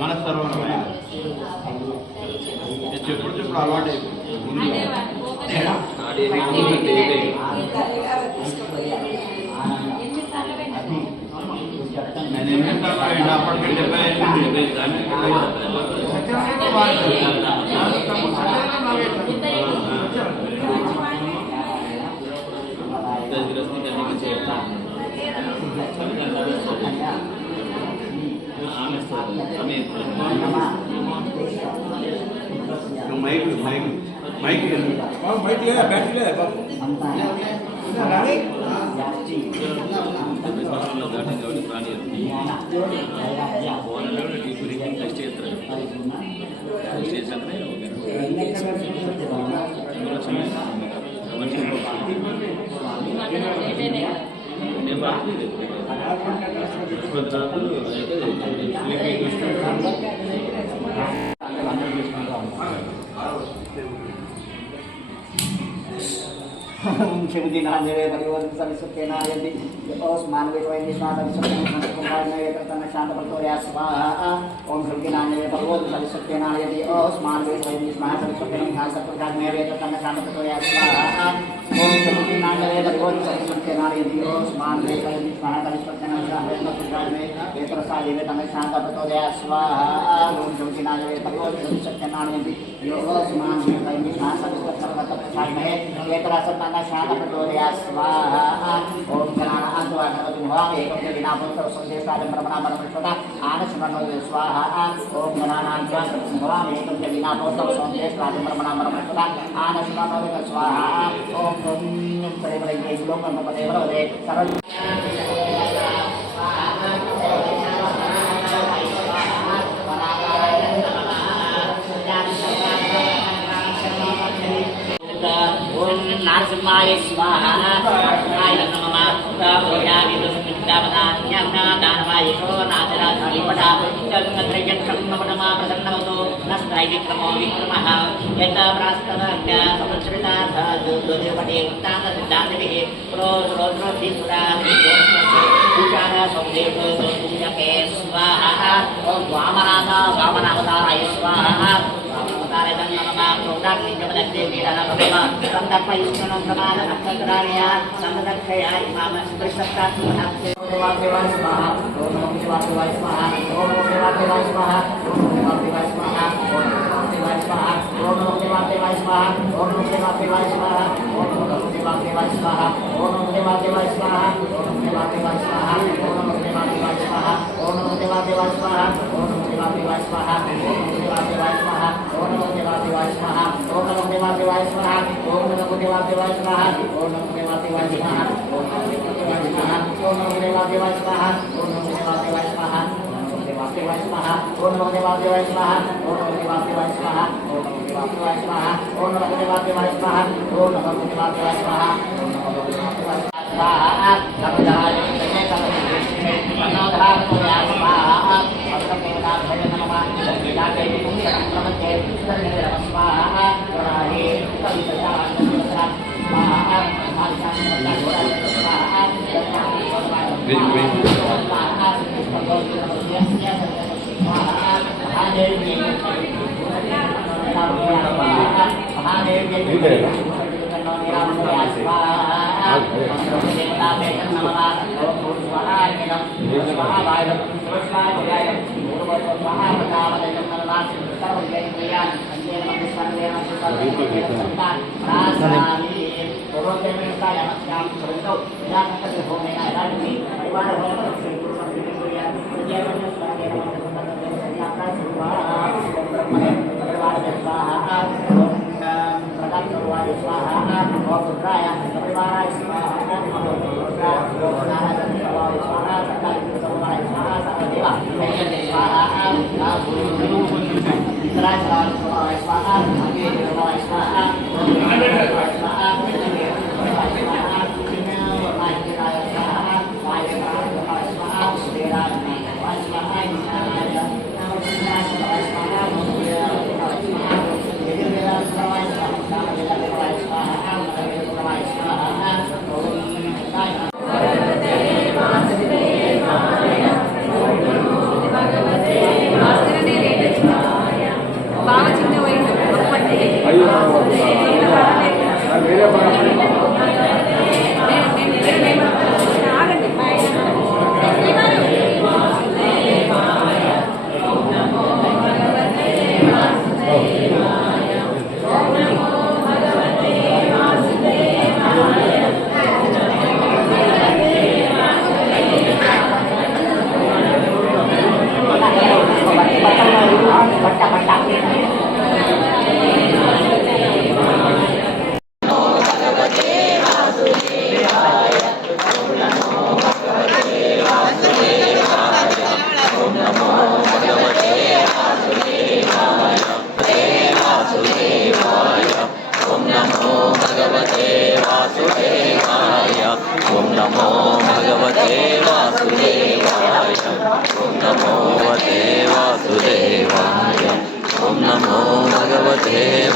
మన సర్వమైన చెప్పుడు చెప్పుడు అలవాటు నేను ఎన్నిసార్లు అప్పటికి शिवजीनांजवे परिवर्तन सविसुकेनायति ओस्मानवे वैदिस्मातं सत्कुमारनवे तन्न शांतपतोया स्वाहा ओम शिवजीनांजवे परिवर्तन सविसुकेनायति ओस्मानवे वैदिस्मातं सत्कुमारनवे तन्न शांतपतोया स्वाहा ओम शिवजीनांजवे परिवर्तन सविसुकेनायति ओस्मानवे वैदिस्मातं सत्कुमारनवे तन्न शांतपतोया स्वाहा ओम शिवजीनांजवे परिवर्तन सविसुकेनायति ओस्मानवे वैदिस्मातं सत्कुमारनवे शांतपतोया स्वाहा ओम गणाना अंतवागणपति भवामि एकं विनापुत्र संदेशादं ब्रह्मणापरमेश्वरा आनस्मरणो स्वाहा ओम गणाना अंतवागणपति भवामि एकं विनापुत्र संदेशादं ब्रह्मणापरमेश्वरा आनस्मरणो स्वाहा ओम परिवरये लोकमपदे वरदे सर्व नारसिंहाय स्वाहा नारायणाय नमः प्रभोयामि दुष्कृतावदान्यं दानवाय को नाचराधीपदा चन्द्रयं सम्मपदमा प्रसन्नवतो नस्त्रैविक्रमो विक्रमः यत प्रास्तनज्ञ समश्रितार्थ दुर्देवपटे उत्तान सिद्धान्तिभिः प्रोद्रोद्रोधिसुरा विचार संदेव पूजके स्वाहा ओम वामनावताराय स्वाहा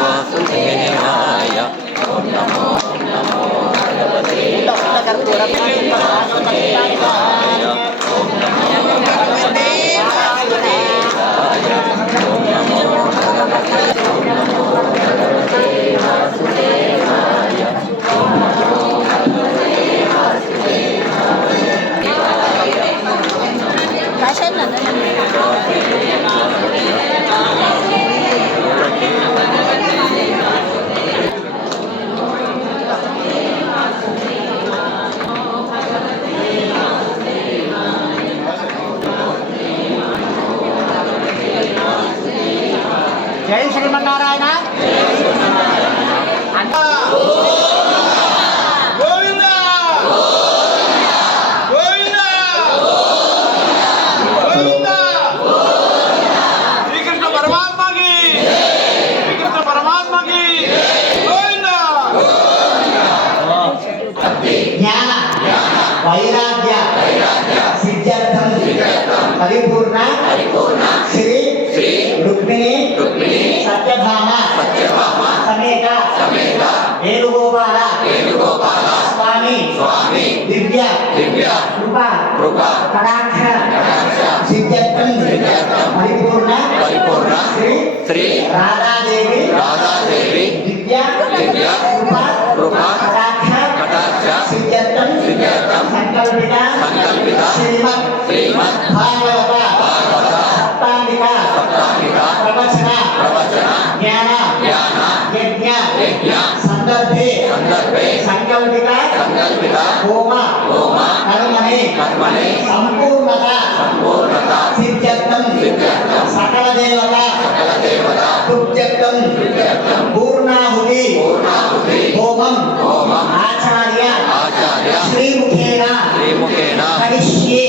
వాసుదేవాయ ఓం నమో భగవతే వాసుదేవాయ ఓం నమో భగవతే వాసుదేవాయ ఓం నమో భగవతే వాసుదేవాయ ఓం నమో భగవతే జై శ్రీమన్నారాయణ. గోవిందా గోవిందా గోవిందా శ్రీకృష్ణ పరమాత్మకి శ్రీకృష్ణ పరమాత్మకి గోవిందా. జ్ఞాన వైరాగ్య సిద్ధ్యర్థం పరిపూర్ణ శ్రీ రుక్మిణి సత్యభామ సమేత వేణుగోపాల స్వామి దివ్య కృప కటాక్ష సిద్ధ్యర్థం పరిపూర్ణ శ్రీ రాధాదేవి దివ్య కృప కటాక్ష సిద్ధ్యర్థం సంకల్పిత శ్రీమద్ భాగవత సప్తామిక ప్రవచన జ్ఞాన యజ్ఞ సందర్భే సంకల్పిత హోమ కర్మణి సంపూర్ణత సిద్ధ్యర్థం సకల దేవత తుభ్యర్థం పూర్ణాహుతి హోమం ఆచార్య శ్రీముఖేన కరిష్యే.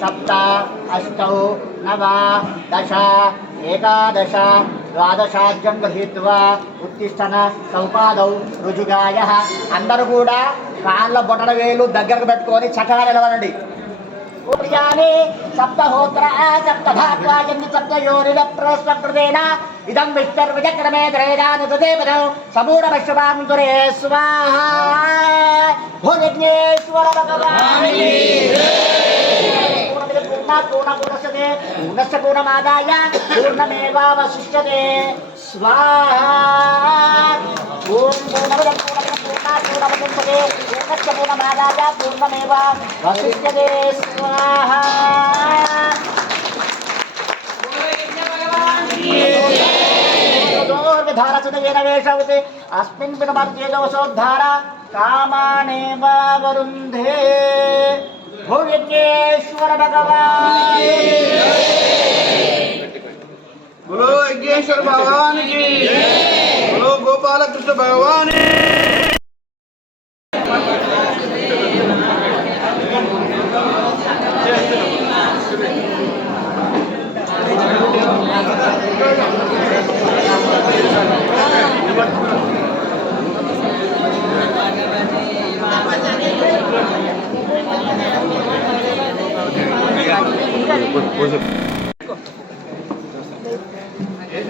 సప్త అష్టౌ నవ దశ ఏకాదశ ద్వాదశాజ్యం గృహీత్వా ఉత్తిష్టన సౌపాదౌ రుజుగాయ. అందరూ కూడా కాళ్ళ బొటన వేలు దగ్గరకు పెట్టుకొని చక్కగా నిలబడండి. ప్రియాని సప్తహోత్ర సప్తధాత్వాజంతి సప్తయోనిల ప్రస్వకృతేన ఇదం విష్ణుర్విచక్రమే త్రేదానుదేవనం సమూఢమశ్వాంకురే స్వాహా. భోజజ్ఞేశ్వర భగవానికి పూర్ణస్య పూర్ణమాదాయ పూర్ణమేవావశిష్యతే స్వాహా. ఓం పూర్ణమదః పూర్ణముదచ్యతే పూర్ణస్య పూర్ణమాదాయ పూర్ణమేవావశిష్యతే స్వాహా. ధారసుదేవేషవతే అస్మిన్ పినమర్యేదోసోద్ధార కామానేవ వరుంధే. భోజ్ఞేశ్వర భగవాన్ बोलो यज्ञेश्वर भगवान की, बोलो गोपाल कृष्ण भगवान. పూజ ये